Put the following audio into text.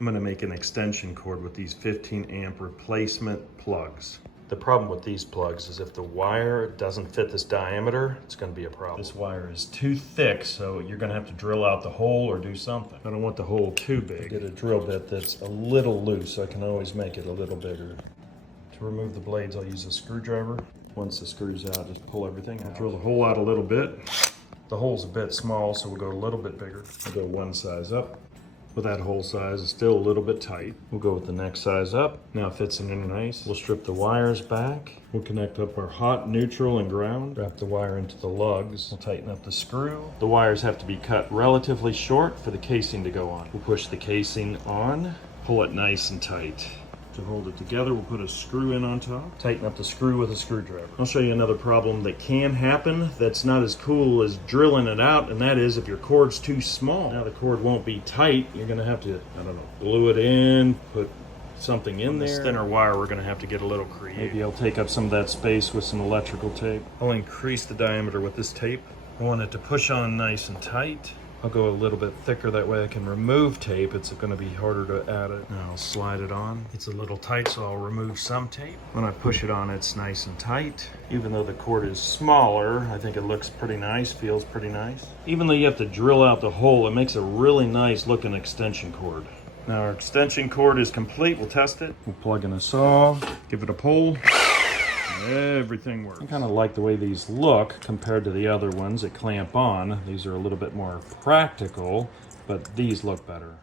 I'm gonna make an extension cord with these 15 amp replacement plugs. The problem with these plugs is if the wire doesn't fit this diameter, it's gonna be a problem. This wire is too thick, so you're gonna have to drill out the hole or do something. I don't want the hole too big. I get a drill bit that's a little loose, so I can always make it a little bigger. To remove the blades, I'll use a screwdriver. Once the screw's out, just pull everything out. I'll drill the hole out a little bit. The hole's a bit small, so we'll go a little bit bigger. I'll go one size up. With that hole size, it's still a little bit tight. We'll go with the next size up. Now it fits in nice. We'll strip the wires back. We'll connect up our hot, neutral, and ground. Wrap the wire into the lugs. We'll tighten up the screw. The wires have to be cut relatively short for the casing to go on. We'll push the casing on, pull it nice and tight. To hold it together, we'll put a screw in on top. Tighten up the screw with a screwdriver. I'll show you another problem that can happen that's not as cool as drilling it out, and that is if your cord's too small. Now the cord won't be tight. You're gonna have to, I don't know, glue it in, put something in there. This thinner wire, we're gonna have to get a little creative. Maybe I'll take up some of that space with some electrical tape. I'll increase the diameter with this tape. I want it to push on nice and tight. I'll go a little bit thicker, that way I can remove tape. It's gonna be harder to add it. Now I'll slide it on. It's a little tight, so I'll remove some tape. When I push it on, it's nice and tight. Even though the cord is smaller, I think it looks pretty nice, feels pretty nice. Even though you have to drill out the hole, it makes a really nice looking extension cord. Now our extension cord is complete. We'll test it. We'll plug in a saw, give it a pull. Everything works. I kind of like the way these look compared to the other ones that clamp on. These are a little bit more practical, but these look better.